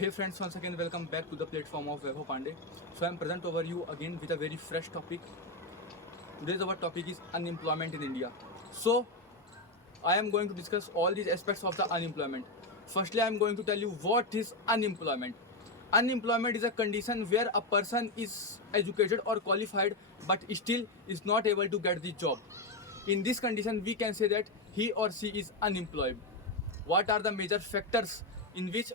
Hey friends, once again welcome back to the platform of Vaibhav Pandey. So I am present over you again with a very fresh topic. Today's our topic is unemployment in India. So I am going to discuss all these aspects of the unemployment. Firstly, I am going to tell you what is unemployment. Unemployment is a condition where a person is educated or qualified but still is not able to get the job. In this condition, we can say that he or she is unemployed. What are the major factors in which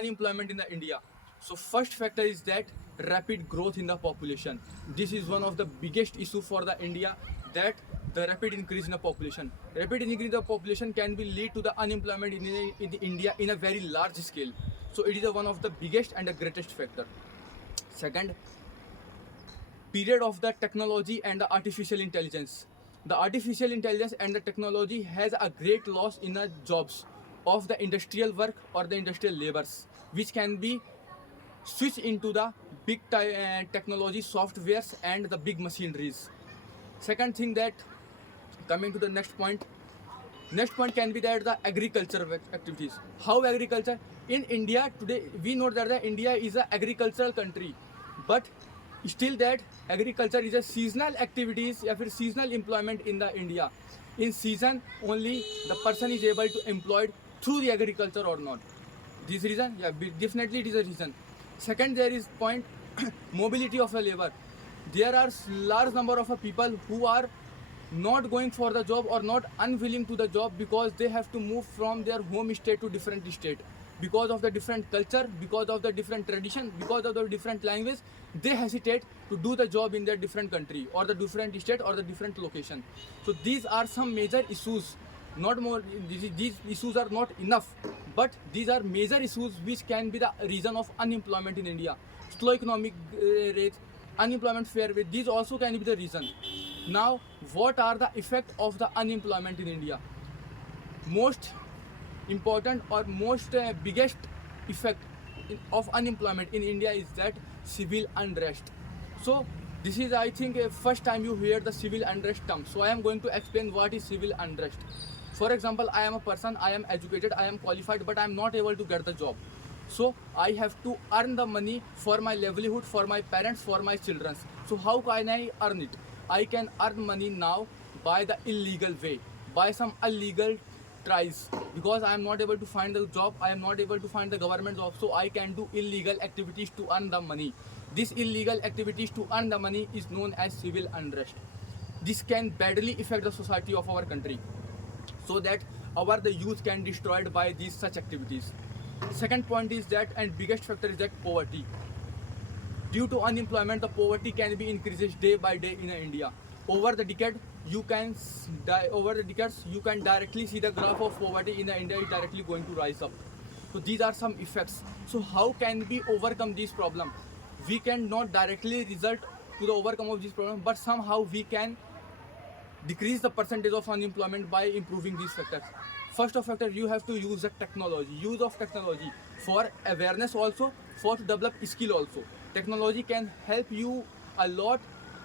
unemployment in the India? So first factor is that rapid growth in the population. This is one of the biggest issue for the India, that the rapid increase in the population. Rapid increase in the population can be lead to the unemployment in the India in a very large scale. So it is one of the biggest and the greatest factor. Second, period of the technology and the artificial intelligence. The artificial intelligence and the technology has a great loss in the jobs of the industrial work or the industrial labors, which can be switched into the big technology softwares and the big machineries. Second thing, that coming to the next point can be that the agricultural activities. How agriculture in India today, we know that the India is an agricultural country, but still that agriculture is a seasonal activities or seasonal employment in the India. In season only the person is able to employed through the agriculture or not. This reason, yeah, definitely it is a reason. Second, there is point mobility of a labor. There are large number of people who are not going for the job or not unwilling to the job because they have to move from their home state to different state, because of the different culture, because of the different tradition, because of the different language. They hesitate to do the job in their different country or the different state or the different location. So these are some major issues. Not more, these issues are not enough, but these are major issues which can be the reason of unemployment in India. Slow economic rate, unemployment fair rate, these also can be the reason. Now, what are the effect of the unemployment in India? Most important or most biggest effect of unemployment in India is that civil unrest. So this is, I think, first time you hear the civil unrest term. So I am going to explain what is civil unrest. For example, I am a person, I am educated, I am qualified, but I am not able to get the job. So I have to earn the money for my livelihood, for my parents, for my children. So how can I earn it? I can earn money now by the illegal way, by some illegal tries, because I am not able to find the job, I am not able to find the government job, so I can do illegal activities to earn the money. This illegal activities to earn the money is known as civil unrest. This can badly affect the society of our country, so that the youth can be destroyed by these such activities. Second point is that, and biggest factor is that poverty. Due to unemployment, the poverty can be increases day by day in India. Over the decade, you can you can directly see the graph of poverty in India is directly going to rise up. So these are some effects. So how can we overcome this problem? We can not directly result to the overcome of this problem, but somehow we can decrease the percentage of unemployment by improving these factors. First of factor, you have to use the technology. Use of technology for awareness also, for to develop skill also. Technology can help you a lot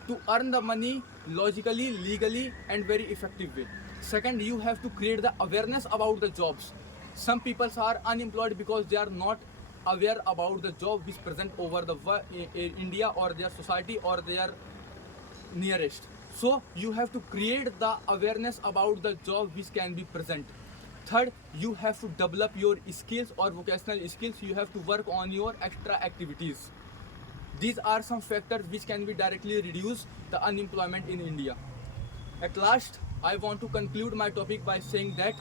to earn the money logically, legally, and very effective way. Second, you have to create the awareness about the jobs. Some people are unemployed because they are not aware about the job which present over the in India or their society or their nearest. So you have to create the awareness about the job which can be present. Third, you have to develop your skills or vocational skills. You have to work on your extra activities. These are some factors which can be directly reduce the unemployment in India. At last, I want to conclude my topic by saying that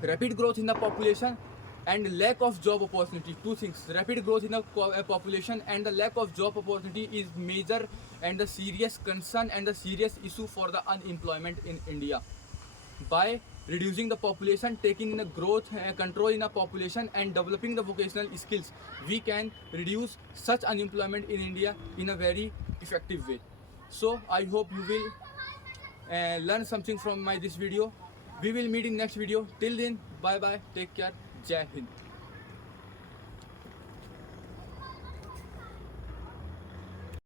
rapid growth in the population and lack of job opportunity, two things. Rapid growth in the population and the lack of job opportunity is major and the serious concern and the serious issue for the unemployment in India. By reducing the population, taking in the growth control in the population and developing the vocational skills, we can reduce such unemployment in India in a very effective way. So I hope you will learn something from this video. We will meet in next video. Till then, bye bye, take care, Jai Hind.